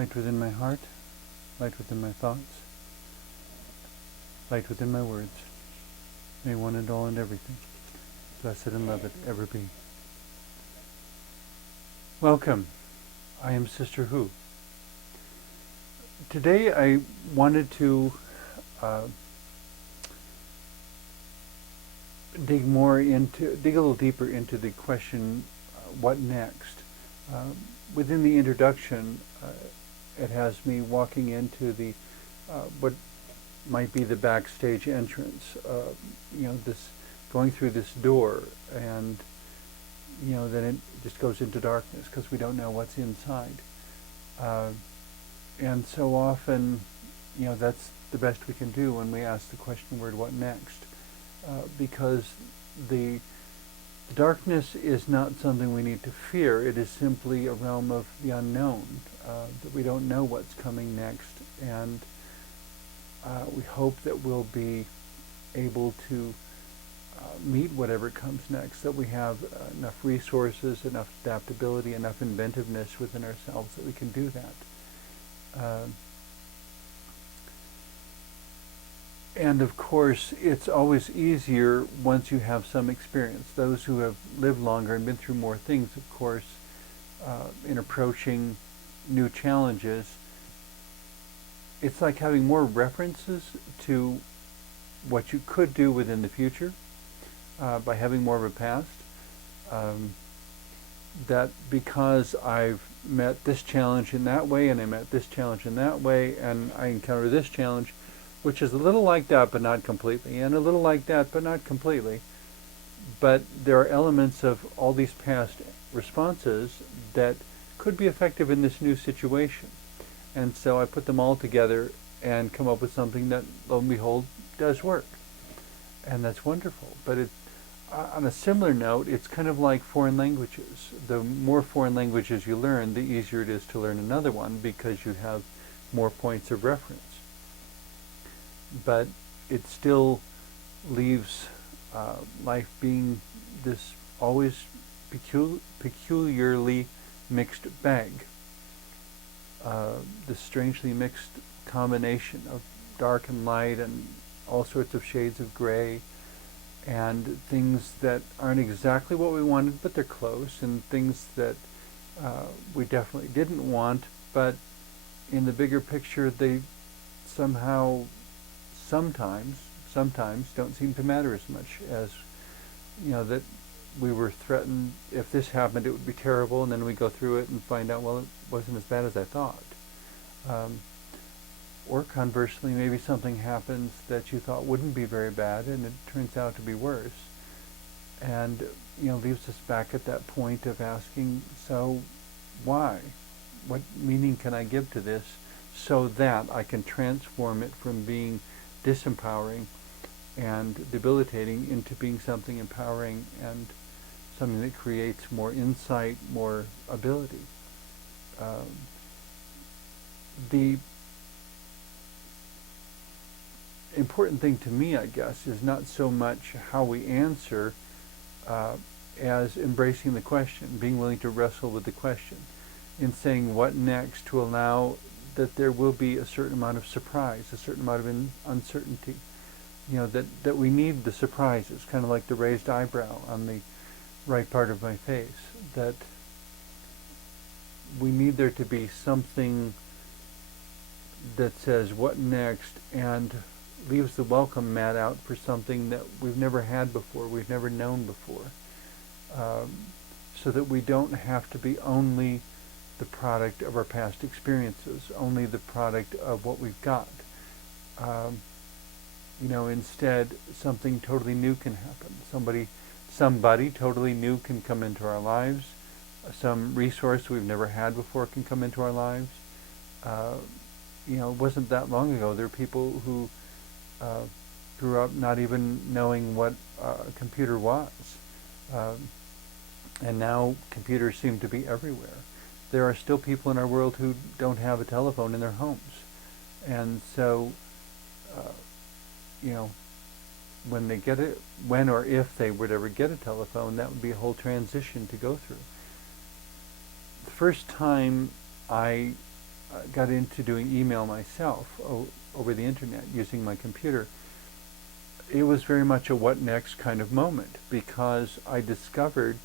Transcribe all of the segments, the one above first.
Light within my heart, light within my thoughts, light within my words. May one and all and everything, blessed and loved, ever be. Welcome. I am Sister Who. Today I wanted to dig a little deeper into the question, what next? Within the introduction, it has me walking into the what might be the backstage entrance. This going through this door, and then it just goes into darkness because we don't know what's inside. And so often, that's the best we can do when we ask the question word, what next? Because the darkness is not something we need to fear. It is simply a realm of the unknown, that we don't know what's coming next. And we hope that we'll be able to meet whatever comes next, that we have enough resources, enough adaptability, enough inventiveness within ourselves that we can do that. And of course, it's always easier once you have some experience. Those who have lived longer and been through more things, of course, in approaching new challenges, it's like having more references to what you could do within the future by having more of a past. That because I've met this challenge in that way, and I met this challenge in that way, and I encounter this challenge, which is a little like that but not completely, and a little like that but not completely. But there are elements of all these past responses that could be effective in this new situation. And so I put them all together and come up with something that, lo and behold, does work. And that's wonderful. But on a similar note, it's kind of like foreign languages. The more foreign languages you learn, the easier it is to learn another one because you have more points of reference. But it still leaves life being this always peculiarly mixed bag. This strangely mixed combination of dark and light and all sorts of shades of gray, and things that aren't exactly what we wanted, but they're close, and things that we definitely didn't want, but in the bigger picture they somehow sometimes don't seem to matter as much as, that we were threatened, if this happened it would be terrible, and then we go through it and find out, well, it wasn't as bad as I thought. Or conversely, maybe something happens that you thought wouldn't be very bad, and it turns out to be worse. And, leaves us back at that point of asking, so why? What meaning can I give to this so that I can transform it from being disempowering and debilitating into being something empowering and something that creates more insight, more ability. The important thing to me, I guess, is not so much how we answer as embracing the question, being willing to wrestle with the question, in saying what next, to allow that there will be a certain amount of surprise, a certain amount of uncertainty. That we need the surprises, kind of like the raised eyebrow on the right part of my face, that we need there to be something that says what next, and leaves the welcome mat out for something that we've never had before, we've never known before, so that we don't have to be only the product of our past experiences, only the product of what we've got. Instead, something totally new can happen. Somebody totally new can come into our lives. Some resource we've never had before can come into our lives. It wasn't that long ago. There were people who grew up not even knowing what a computer was. And now computers seem to be everywhere. There are still people in our world who don't have a telephone in their homes. And so, when or if they would ever get a telephone, that would be a whole transition to go through. The first time I got into doing email myself over the internet using my computer, it was very much a what next kind of moment, because I discovered,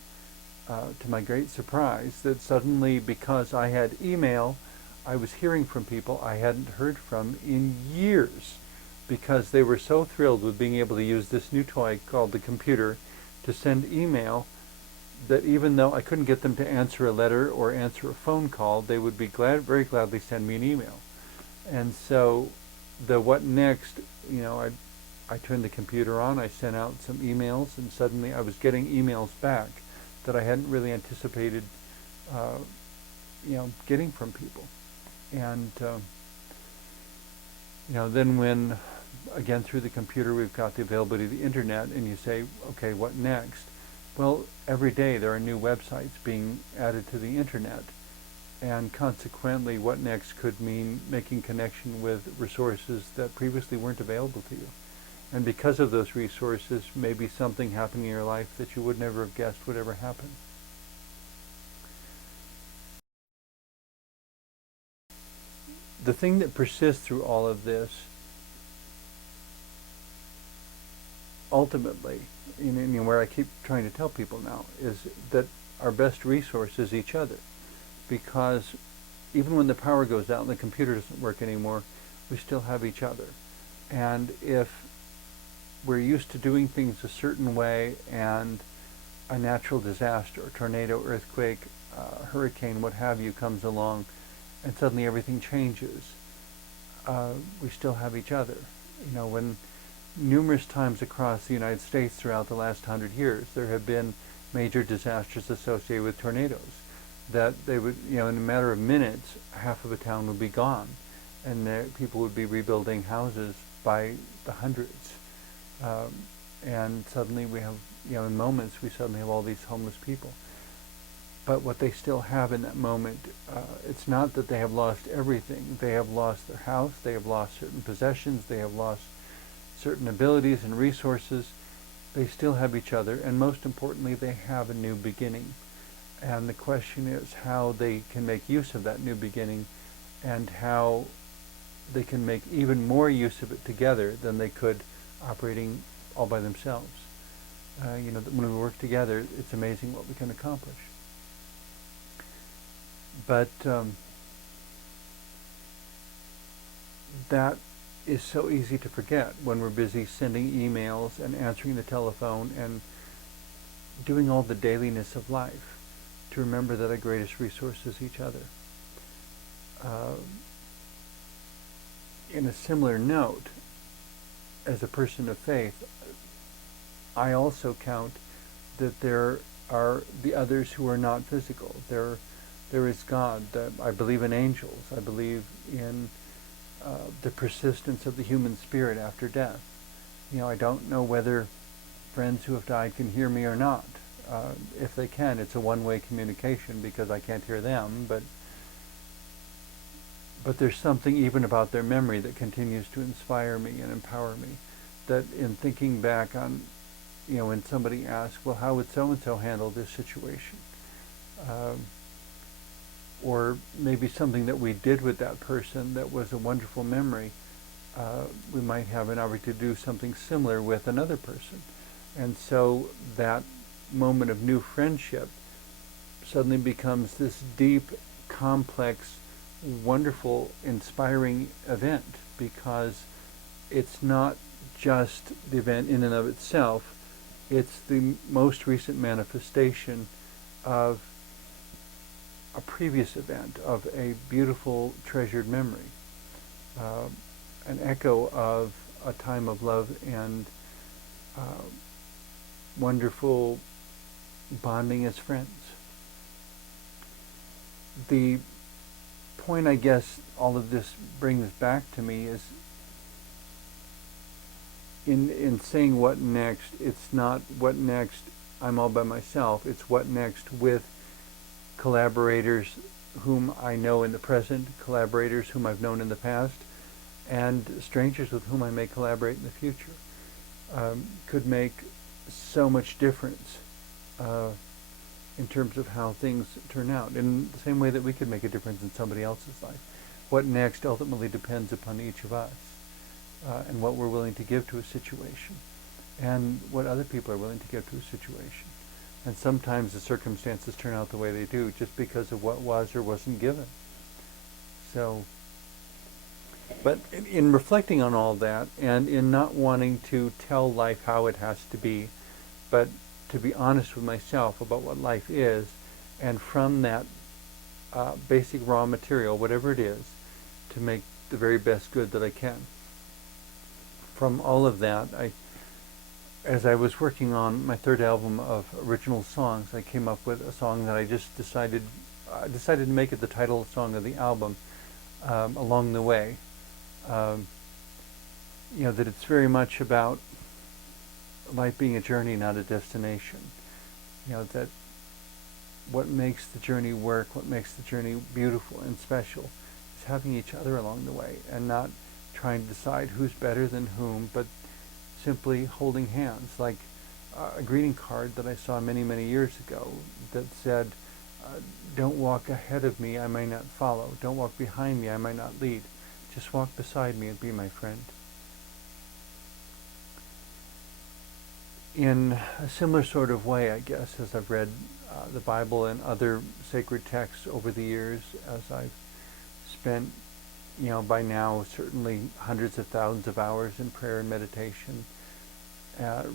to my great surprise, that suddenly, because I had email, I was hearing from people I hadn't heard from in years, because they were so thrilled with being able to use this new toy called the computer to send email, that even though I couldn't get them to answer a letter or answer a phone call, they would be very gladly send me an email. And so the what next, I turned the computer on, I sent out some emails, and suddenly I was getting emails back that I hadn't really anticipated, getting from people. And, then when, again, through the computer, we've got the availability of the internet, and you say, okay, what next? Well, every day there are new websites being added to the internet, and consequently, what next could mean making connection with resources that previously weren't available to you. And because of those resources, maybe something happening in your life that you would never have guessed would ever happen. The thing that persists through all of this, ultimately, where I keep trying to tell people now, is that our best resource is each other. Because even when the power goes out and the computer doesn't work anymore, we still have each other. And if we're used to doing things a certain way, and a natural disaster, a tornado, earthquake, hurricane, what have you, comes along, and suddenly everything changes, we still have each other. When numerous times across the United States throughout the last 100 years, there have been major disasters associated with tornadoes, that they would, in a matter of minutes, half of a town would be gone, and people would be rebuilding houses by the hundreds. And suddenly we have, in moments, we suddenly have all these homeless people. But what they still have in that moment, it's not that they have lost everything. They have lost their house, they have lost certain possessions, they have lost certain abilities and resources. They still have each other, and most importantly, they have a new beginning. And the question is how they can make use of that new beginning, and how they can make even more use of it together than they could operating all by themselves. When we work together, it's amazing what we can accomplish. But that is so easy to forget when we're busy sending emails and answering the telephone and doing all the dailiness of life, to remember that our greatest resource is each other. In a similar note, as a person of faith, I also count that there are the others who are not physical. There is God. I believe in angels. I believe in the persistence of the human spirit after death. I don't know whether friends who have died can hear me or not. If they can, it's a one-way communication because I can't hear them, but there's something even about their memory that continues to inspire me and empower me. That in thinking back on, when somebody asks, well, how would so-and-so handle this situation? Or maybe something that we did with that person that was a wonderful memory, we might have an opportunity to do something similar with another person. And so that moment of new friendship suddenly becomes this deep, complex, wonderful, inspiring event, because it's not just the event in and of itself, it's the most recent manifestation of a previous event, of a beautiful, treasured memory, an echo of a time of love and wonderful bonding as friends. The point I guess all of this brings back to me is, in saying what next, it's not what next I'm all by myself, it's what next with collaborators whom I know in the present, collaborators whom I've known in the past, and strangers with whom I may collaborate in the future. Could make so much difference in terms of how things turn out, in the same way that we could make a difference in somebody else's life. what next ultimately depends upon each of us, and what we're willing to give to a situation, and what other people are willing to give to a situation. And sometimes the circumstances turn out the way they do just because of what was or wasn't given. So, but in reflecting on all that, and in not wanting to tell life how it has to be, but to be honest with myself about what life is, and from that basic raw material, whatever it is, to make the very best good that I can. From all of that, as I was working on my third album of original songs, I came up with a song that I just decided to make it the title song of the album, Along the Way. That it's very much about life being a journey, not a destination. That what makes the journey work, what makes the journey beautiful and special, is having each other along the way, and not trying to decide who's better than whom, but simply holding hands, like a greeting card that I saw many, many years ago that said, don't walk ahead of me, I may not follow. Don't walk behind me, I might not lead. Just walk beside me and be my friend. In a similar sort of way, I guess, as I've read the Bible and other sacred texts over the years, as I've spent, by now certainly hundreds of thousands of hours in prayer and meditation,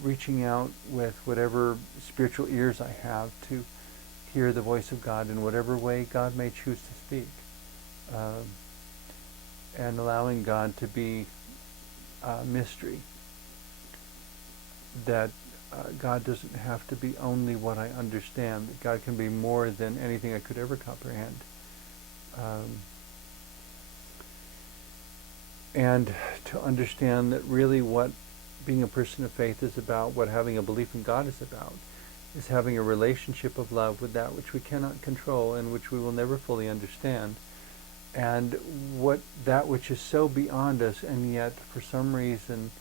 reaching out with whatever spiritual ears I have to hear the voice of God in whatever way God may choose to speak, and allowing God to be a mystery, that God doesn't have to be only what I understand, that God can be more than anything I could ever comprehend. And to understand that really what being a person of faith is about, what having a belief in God is about, is having a relationship of love with that which we cannot control and which we will never fully understand, and that which is so beyond us, and yet for some reason,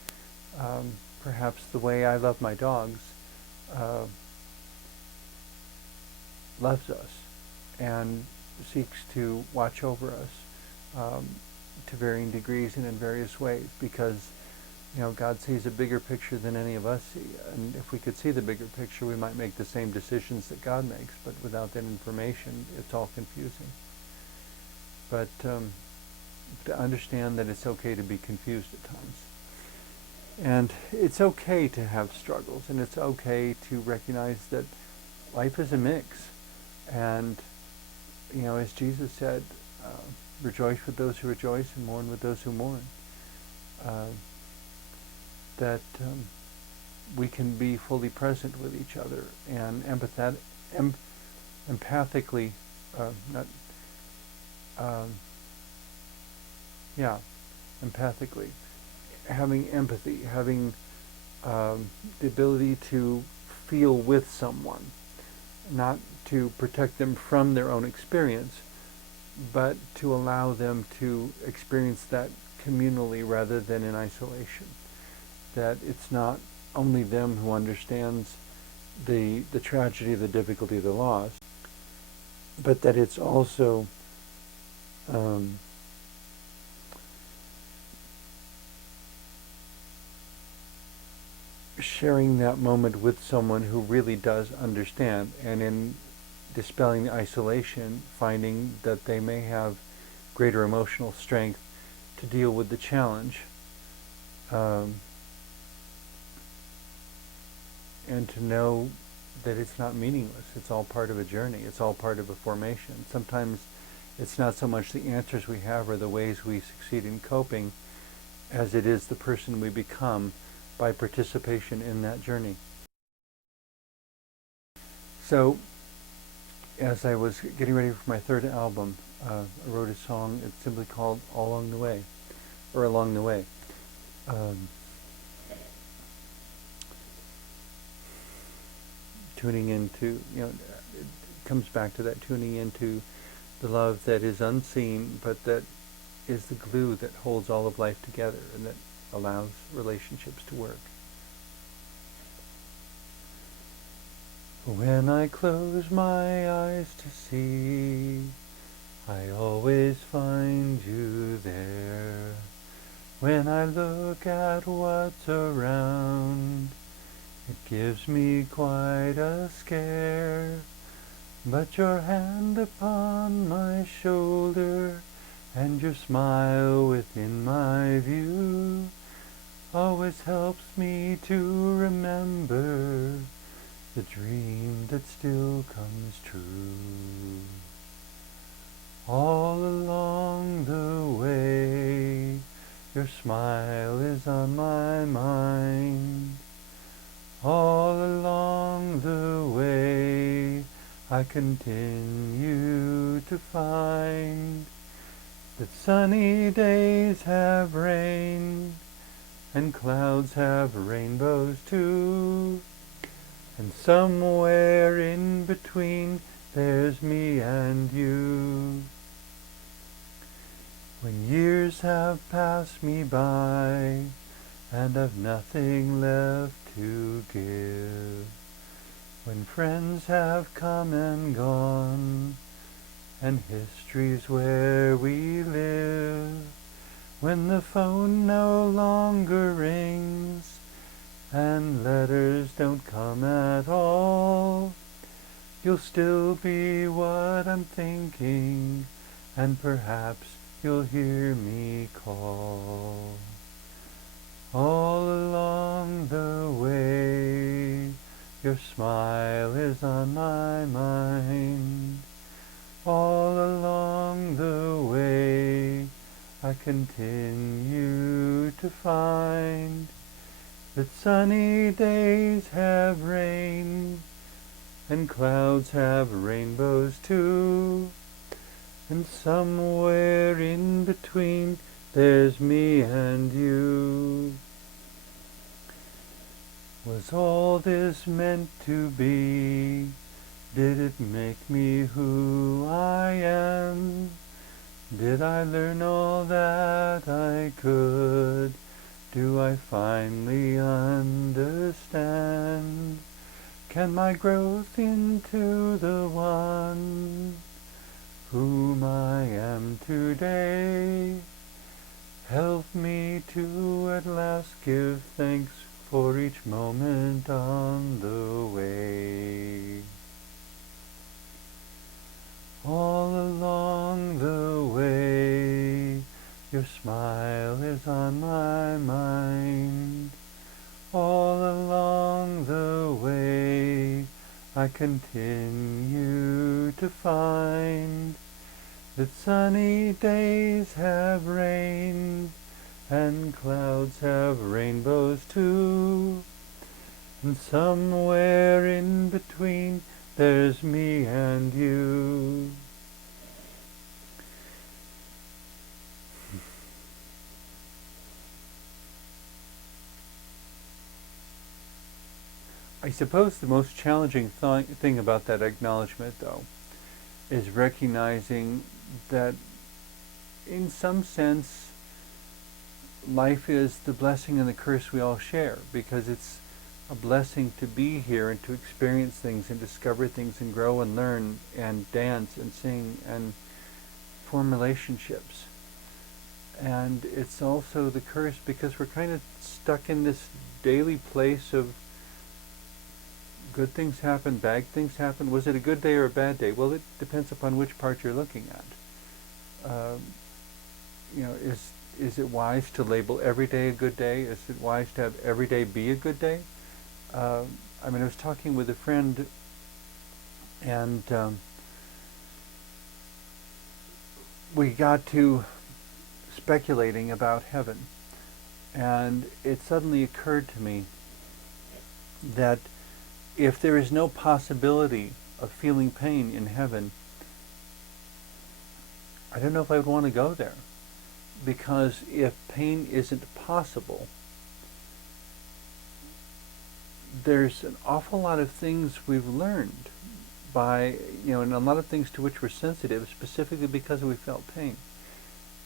perhaps the way I love my dogs, loves us and seeks to watch over us to varying degrees and in various ways, because God sees a bigger picture than any of us see, and if we could see the bigger picture, we might make the same decisions that God makes, but without that information, it's all confusing. But to understand that it's okay to be confused at times. And it's okay to have struggles, and it's okay to recognize that life is a mix. And, as Jesus said, rejoice with those who rejoice and mourn with those who mourn. That we can be fully present with each other and empathically, empathically, having empathy, having the ability to feel with someone, not to protect them from their own experience, but to allow them to experience that communally rather than in isolation. That it's not only them who understands the tragedy, the difficulty, the loss, but that it's also sharing that moment with someone who really does understand, and in dispelling the isolation, finding that they may have greater emotional strength to deal with the challenge, and to know that it's not meaningless. It's all part of a journey. It's all part of a formation. Sometimes it's not so much the answers we have or the ways we succeed in coping as it is the person we become by participation in that journey. So, as I was getting ready for my third album, I wrote a song. It's simply called Along the Way, or Along the Way. Tuning into, it comes back to that tuning into the love that is unseen, but that is the glue that holds all of life together and that allows relationships to work. When I close my eyes to see I always find you there. When I look at what's around, it gives me quite a scare. But your hand upon my shoulder and your smile within my view always helps me to remember the dream that still comes true. All along the way, your smile is on my mind. All along the way, I continue to find that sunny days have rain, and clouds have rainbows too, and somewhere in between there's me and you. When years have passed me by, and I've nothing left to give, when friends have come and gone, and history's where we live, when the phone no longer rings, and letters don't come at all, you'll still be what I'm thinking, and perhaps you'll hear me call. All along the way, your smile is on my mind. All along the way, I continue to find that sunny days have rain, and clouds have rainbows too, and somewhere in between there's me and you. Was all this meant to be? Did it make me who I am? Did I learn all that I could? Do I finally understand? Can my growth into the one whom I am today help me to at last give thanks for each moment on the way? All along the way, your smile is on my mind. All along the way, I continue to find that sunny days have rain, and clouds have rainbows too, and somewhere in between there's me and you. I suppose the most challenging thing about that acknowledgement, though, is recognizing that in some sense life is the blessing and the curse we all share, because it's a blessing to be here and to experience things and discover things and grow and learn and dance and sing and form relationships. And it's also the curse because we're kind of stuck in this daily place of good things happen, bad things happen. Was it a good day or a bad day? Well, it depends upon which part you're looking at. Is it wise to label every day a good day? Is it wise to have every day be a good day? I was talking with a friend, and we got to speculating about heaven, and it suddenly occurred to me that if there is no possibility of feeling pain in heaven, I don't know if I would want to go there. Because if pain isn't possible, there's an awful lot of things we've learned and a lot of things to which we're sensitive specifically because we felt pain.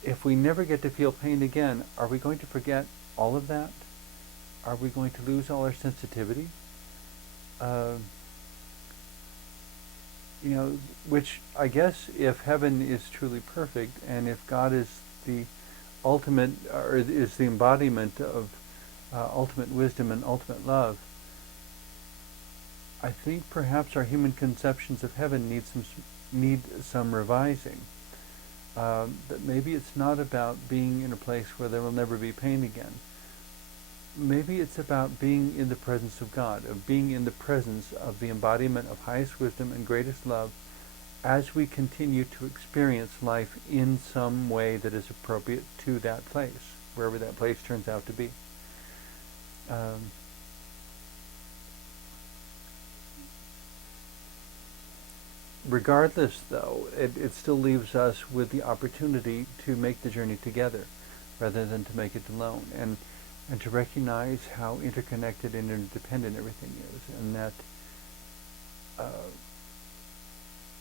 If we never get to feel pain again, are we going to forget all of that? Are we going to lose all our sensitivity? which I guess if heaven is truly perfect, and if God is the ultimate, or is the embodiment of ultimate wisdom and ultimate love, I think perhaps our human conceptions of heaven need some revising. That maybe it's not about being in a place where there will never be pain again. Maybe it's about being in the presence of God, of being in the presence of the embodiment of highest wisdom and greatest love, as we continue to experience life in some way that is appropriate to that place, wherever that place turns out to be. Regardless, though, it still leaves us with the opportunity to make the journey together rather than to make it alone, and to recognize how interconnected and interdependent everything is, and that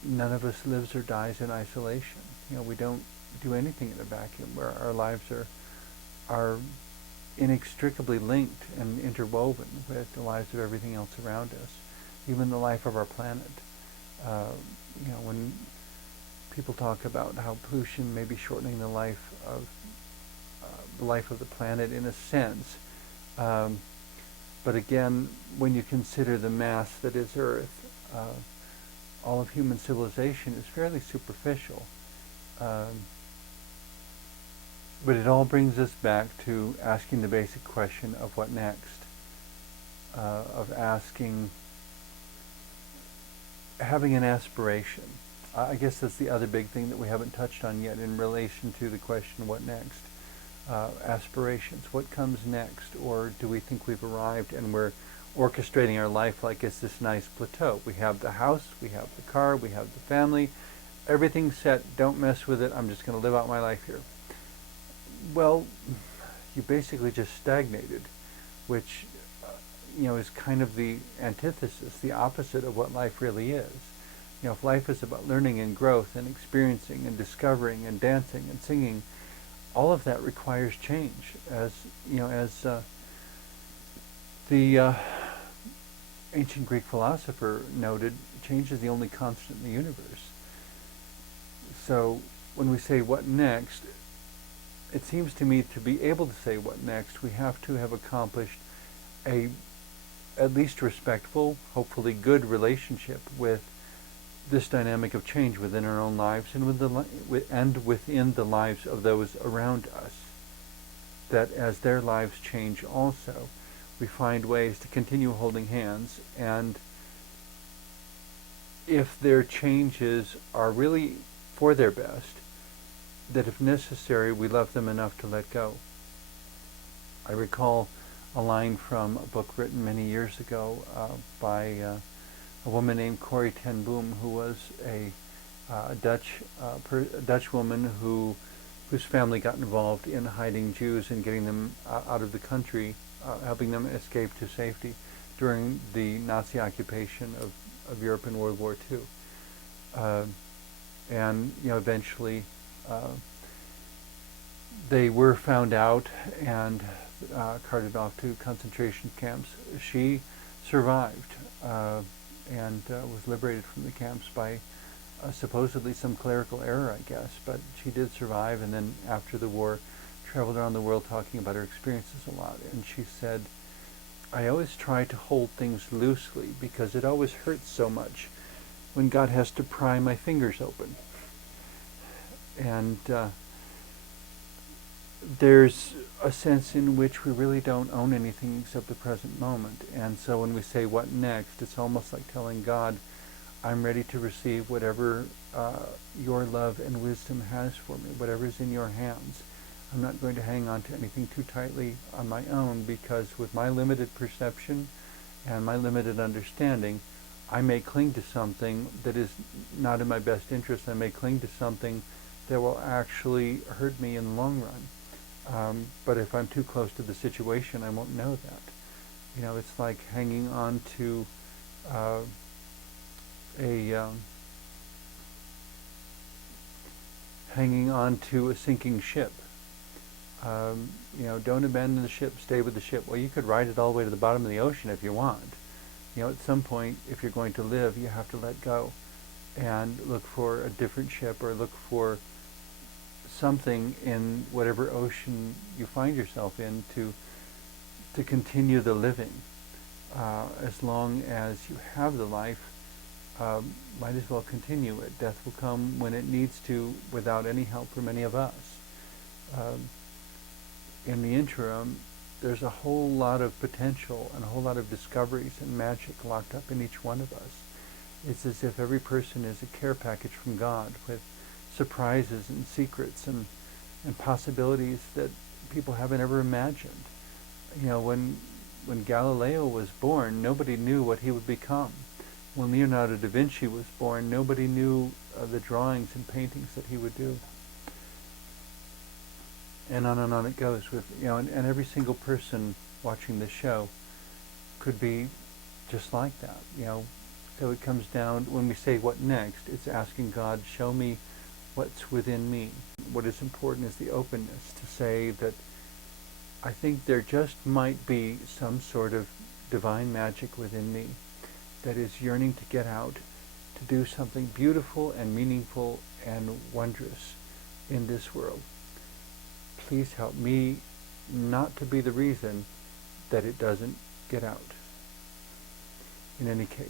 none of us lives or dies in isolation. We don't do anything in a vacuum, where our lives are inextricably linked and interwoven with the lives of everything else around us, even the life of our planet. When people talk about how pollution may be shortening the life of the planet in a sense, but again, when you consider the mass that is Earth, all of human civilization is fairly superficial. But it all brings us back to asking the basic question of what next, of having an aspiration. I guess that's the other big thing that we haven't touched on yet in relation to the question, what next? Aspirations. What comes next? Or do we think we've arrived and we're orchestrating our life like it's this nice plateau? We have the house, we have the car, we have the family, everything's set, don't mess with it, I'm just going to live out my life here. Well, you basically just stagnated, which is kind of the antithesis, the opposite of what life really is. If life is about learning and growth and experiencing and discovering and dancing and singing, all of that requires change. As the ancient Greek philosopher noted, change is the only constant in the universe. So when we say what next, it seems to me to be able to say what next, we have to have accomplished a at least respectful, hopefully good relationship with this dynamic of change within our own lives and within the lives of those around us. That as their lives change also, we find ways to continue holding hands, and if their changes are really for their best, that if necessary, we love them enough to let go. I recall a line from a book written many years ago by a woman named Corrie ten Boom, who was a Dutch woman whose family got involved in hiding Jews and getting them out of the country, helping them escape to safety during the Nazi occupation of Europe in World War II. And eventually they were found out and carted off to concentration camps. She survived and was liberated from the camps by supposedly some clerical error, I guess, but she did survive, and then after the war traveled around the world talking about her experiences a lot. And she said, I always try to hold things loosely because it always hurts so much when God has to pry my fingers open. And there's a sense in which we really don't own anything except the present moment. And so when we say what next, it's almost like telling God, I'm ready to receive whatever your love and wisdom has for me, whatever is in your hands. I'm not going to hang on to anything too tightly on my own, because with my limited perception and my limited understanding, I may cling to something that is not in my best interest. I may cling to something that will actually hurt me in the long run. But if I'm too close to the situation, I won't know that. It's like hanging on to a sinking ship. Don't abandon the ship, stay with the ship. Well, you could ride it all the way to the bottom of the ocean if you want. At some point, if you're going to live, you have to let go. and look for a different ship, or look for something in whatever ocean you find yourself in to continue the living. As long as you have the life, might as well continue it. Death will come when it needs to, without any help from any of us. In the interim, there's a whole lot of potential and a whole lot of discoveries and magic locked up in each one of us. It's as if every person is a care package from God with surprises and secrets and possibilities that people haven't ever imagined. When Galileo was born, nobody knew what he would become. When Leonardo da Vinci was born, nobody knew the drawings and paintings that he would do. And on it goes with, and every single person watching this show could be just like that, So it comes down, when we say what next, it's asking God, show me what's within me. What is important is the openness to say that I think there just might be some sort of divine magic within me that is yearning to get out, to do something beautiful and meaningful and wondrous in this world. Please help me not to be the reason that it doesn't get out. In any case,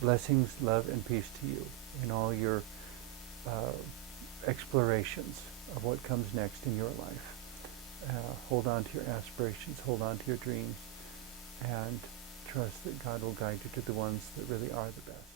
blessings, love, and peace to you in all your explorations of what comes next in your life. Hold on to your aspirations, hold on to your dreams, and trust that God will guide you to the ones that really are the best.